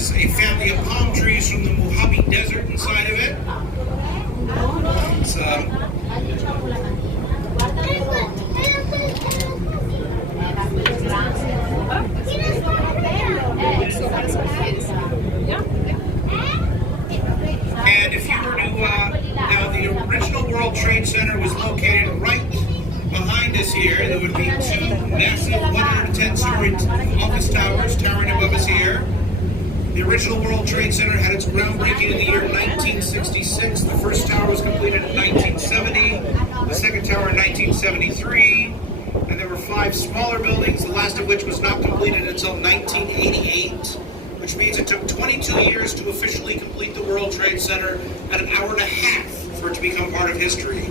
has a family of palm trees from the Mojave Desert inside of it. It's, and if you were to, now the original World Trade Center was located right behind us here. There would be two massive 110-story office towers towering above us here. The original World Trade Center had its groundbreaking in the year 1966. The first tower was completed in 1970, the second tower in 1973, and there were 5 smaller buildings, the last of which was not completed until 1988, which means it took 22 years to officially complete the World Trade Center and an hour and a half for it to become part of history.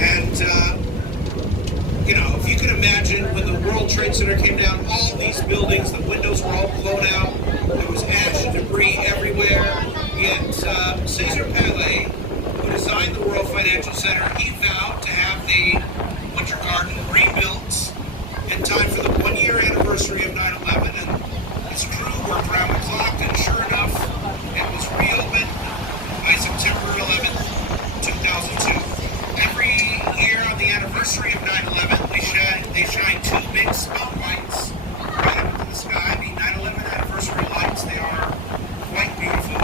And, you know, if you can imagine when the World Trade Center came down, all these buildings, the windows were all blown out, there was ash and debris everywhere, yet Cesar Pele, who designed the World Financial Center, he vowed to have the Winter Garden rebuilt in time for the 1-year anniversary of 9/11, and his crew worked around the clock, and sure enough, it was reopened by September 11th, 2002. Every year on the anniversary of 9/11, they shine 2 big spotlights right up into the sky, the 9/11 anniversary lights. They are quite beautiful.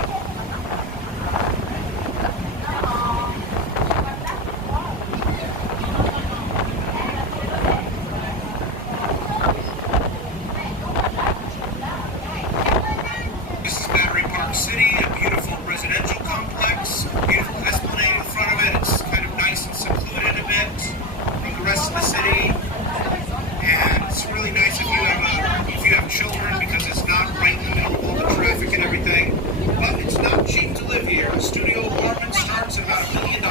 This is Battery Park City, a beautiful residential complex, beautiful esplanade in front of it. It's kind of nice and secluded a bit from the rest of the city, and it's really nice if you have children because it's not right in the middle of all the traffic and everything. But it's not cheap to live here. A studio apartment starts at about $1 million. On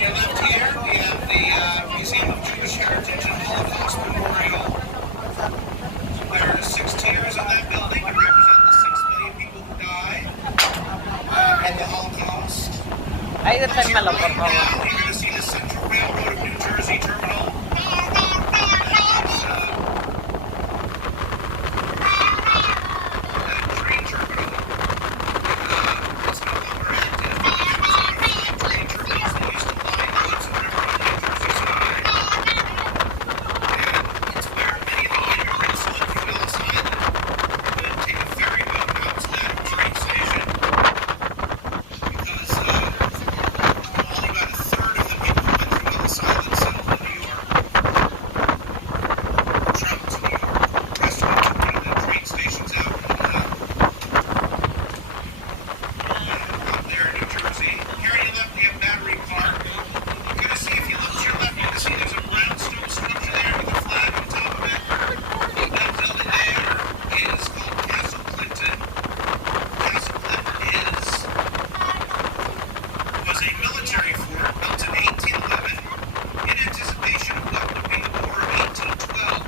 your left here, we have the Museum of Jewish Heritage and Holocaust Memorial. There are 6 tiers on that building to represent the 6 million people who died in the Holocaust. Ahí detérmelo, por Right favor. now, you're going to see the Central Railroad of New Jersey Terminal. That train terminal is no longer active. It was one of the train terminals that used to line the Hudson River on the New Jersey side. And it's where many of the immigrants lived from Ellis Island would take a ferry boat out to that train station because only about a third of the people who went through Ellis Island settled in New York, traveled to New York. The rest of them took one of the train stations out there in New Jersey. Here on your left, we have Battery Park. You're going to see, if you look to your left, you're going to see there's a brownstone structure there with a flag on top of it. That building there is called Castle Clinton. Castle Clinton was a military fort built in 1811 in anticipation of what would be the War of 1812.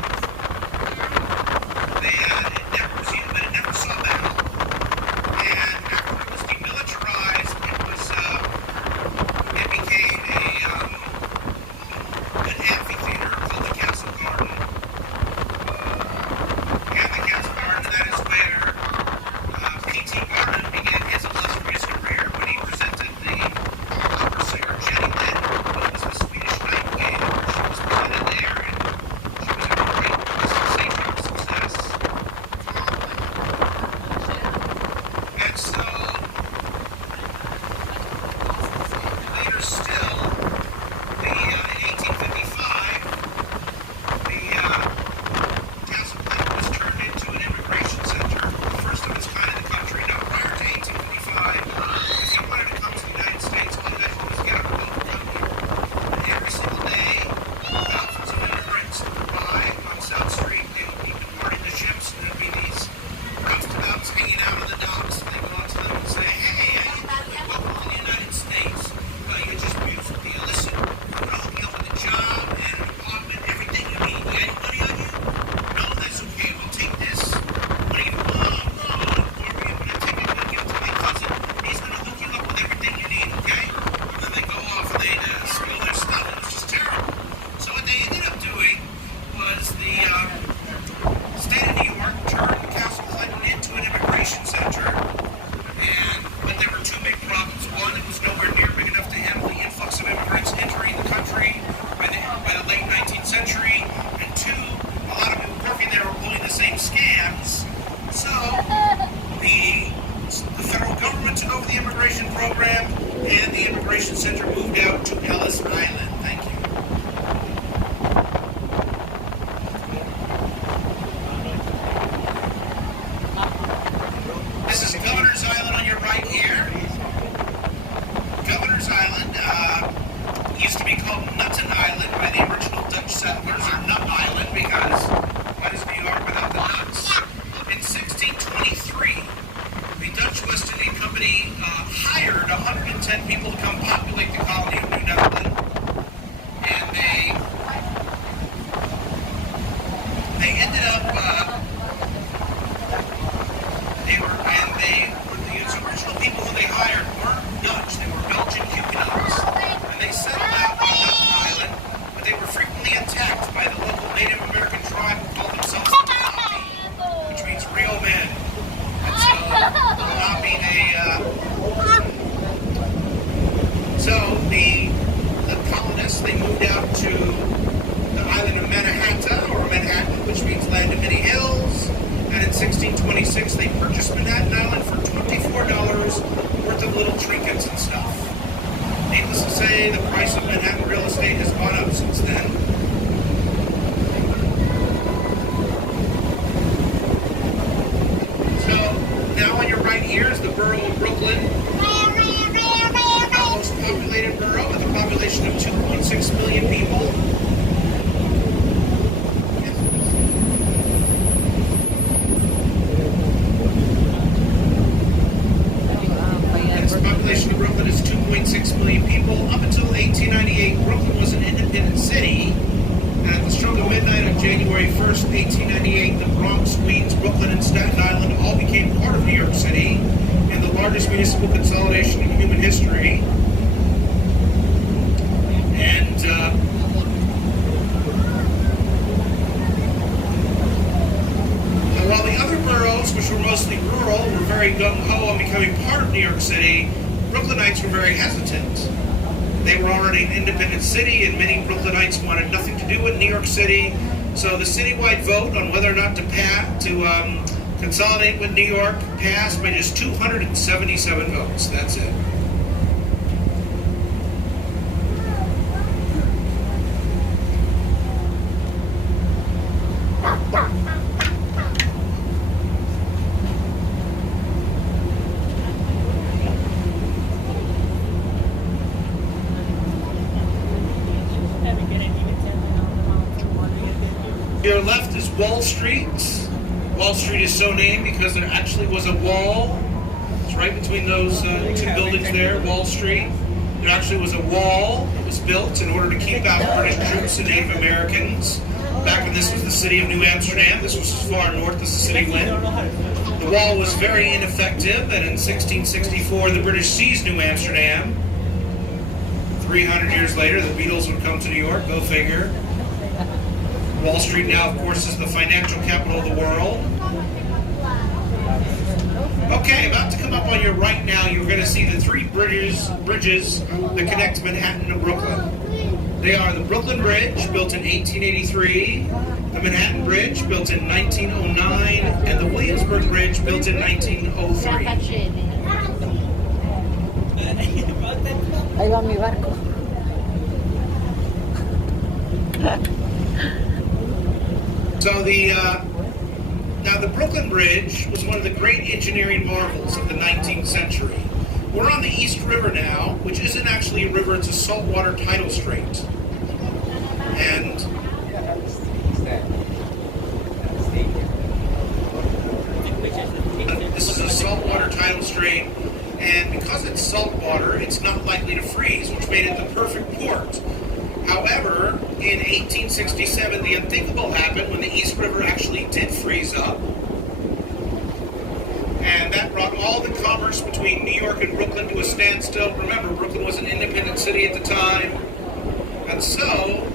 It never saw battle. And after it was demilitarized, it became an amphitheater called the Castle Garden. And the Castle Garden, that is where P.T. Barnum began his illustrious career when he presented the opera singer Jenny Lind, who was the Swedish Nightingale. She was presented there, and she was a great sensational success. And so, later still, in 1855, the Castle Clinton was turned into an immigration center, the first of its kind in the country. Now, prior to 1855, if you wanted to come to the United States, all you had to do was get on a boat and come here. And every single day, thousands of immigrants that would arrive on South Street, they would be departing the ships, and there'd be these roustabouts hanging out on the docks, and they go up to them and say, "Hey, welcome to the United States. Well, you're just beautiful. moved out to Ellis Island. Thank you. This is Governor's Island on your right here. Governor's Island used to be called Nutten Island by the original Dutch settlers, or Nut Island, because what is New York without the nuts? In 1623, the Dutch West India Company hired 110 people to come populate the colony of New Netherland, and they ended up the original people who they hired weren't Dutch; they were Belgian Huguenots, and they settled out on Nutten Island, but they were frequently attacked by the local Native American tribe who called themselves the Lenape, which means real men. And so the Lenape, the colonists, they moved out to the island of Manhattan, which means land of many hills. And in 1626, they purchased Manhattan Island for $24 worth of little trinkets and stuff. Needless to say, the price of Manhattan real estate has gone up since then. So, now on your right here is the borough of Brooklyn. The most populated borough with a population of 2.6 million people. The population of Brooklyn is 2.6 million people. Up until 1898, Brooklyn was an independent city. And at the stroke of midnight on January 1st, 1898, the Bronx, Queens, Brooklyn, and Staten Island all became part of New York City in the largest municipal consolidation in human history. And while the other boroughs, which were mostly rural, were very gung-ho on becoming part of New York City, Brooklynites were very hesitant. They were already an independent city, and many Brooklynites wanted nothing to do with New York City. So the citywide vote on whether or not to consolidate with New York passed by just 277 votes. That's it. To your left is Wall Street. Wall Street is so named because there actually was a wall. It's right between those two buildings there, Wall Street. There actually was a wall that was built in order to keep out British troops and Native Americans. Back when this was the city of New Amsterdam, this was as far north as the city went. The wall was very ineffective, and in 1664 the British seized New Amsterdam. 300 years later, the Beatles would come to New York, go figure. Wall Street now, of course, is the financial capital of the world. Okay, about to come up on your right now, you're going to see the three bridges that connect Manhattan to Brooklyn. They are the Brooklyn Bridge, built in 1883, the Manhattan Bridge, built in 1909, and the Williamsburg Bridge, built in 1903. Ahí va mi barco. So now the Brooklyn Bridge was one of the great engineering marvels of the 19th century. We're on the East River now, which isn't actually a river, it's a saltwater tidal strait. And this is a saltwater tidal strait, and because it's saltwater, it's not likely to freeze, which made it the perfect port. However, in 1867, the unthinkable happened when the East River actually did freeze up. And that brought all the commerce between New York and Brooklyn to a standstill. Remember, Brooklyn was an independent city at the time. And so,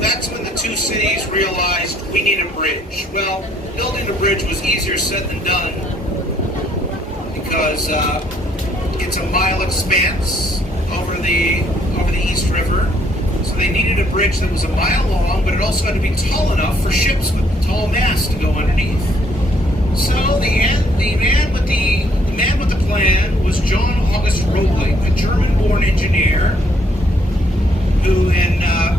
that's when the two cities realized we need a bridge. Well, building a bridge was easier said than done because it's a mile expanse over the East River. So So they needed a bridge that was a mile long, but it also had to be tall enough for ships with tall masts to go underneath. So the man with the plan was John August Roebling, a German-born engineer who had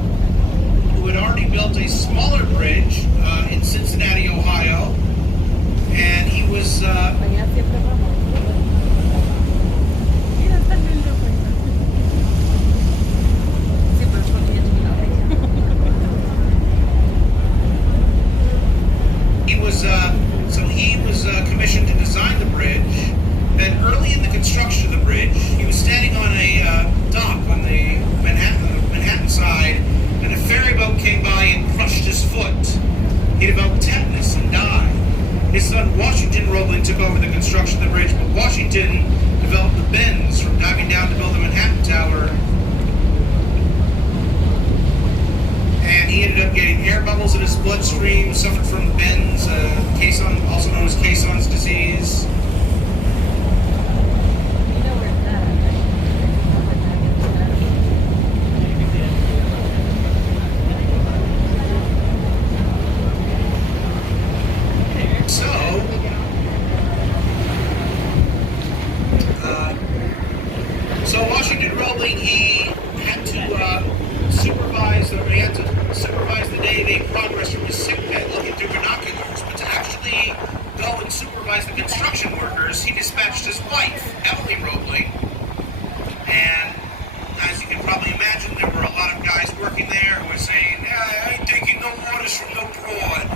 already built a smaller bridge in Cincinnati, Ohio, and he was. He was commissioned to design the bridge. Then early in the construction of the bridge, he was standing on a dock on the Manhattan side, and a ferry boat came by and crushed his foot. He developed tetanus and died. His son Washington Roebling took over the construction of the bridge, but Washington developed the bends from diving down to build the Manhattan Tower. And he ended up getting air bubbles in his bloodstream, suffered from bends, caisson, also known as Caisson's disease. So Washington Roebling, he had to supervise the day-to-day progress from his sick bed, looking through binoculars. But to actually go and supervise the construction workers, he dispatched his wife, Emily Roebling. And as you can probably imagine, there were a lot of guys working there who were saying, "I ain't taking no orders from no broad."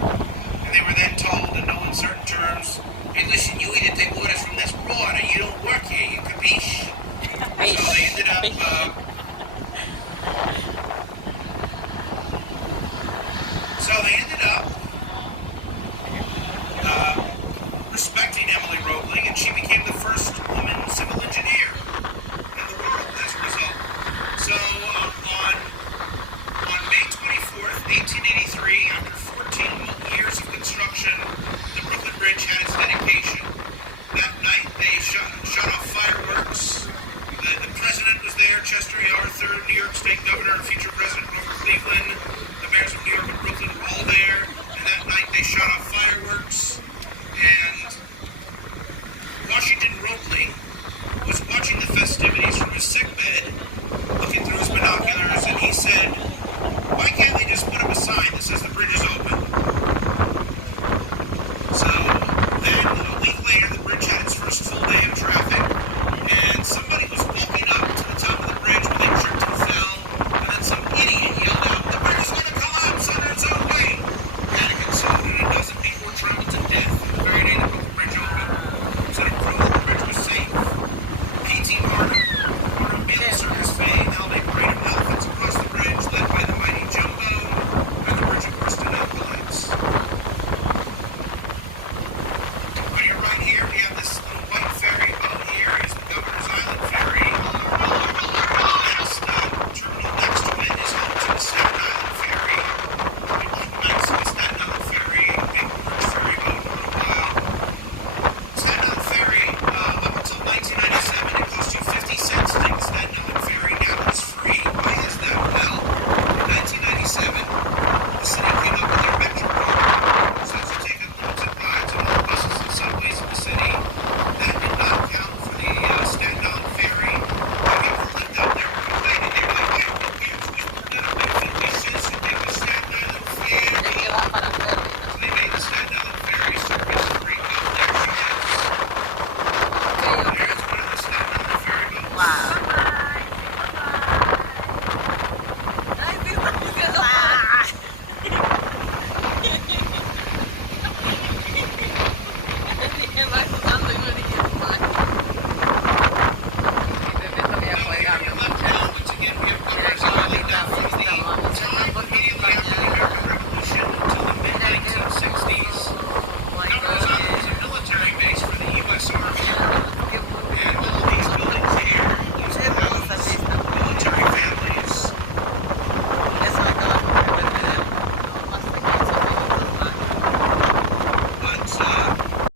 And they were then told in no uncertain terms, "Hey, listen, you either take orders from this broad or you don't work here, you capiche?" So they ended up respecting Emily Roebling, and she became the first woman civil engineer in the world as a result. So on May 24th, 1883, after 14 years of construction,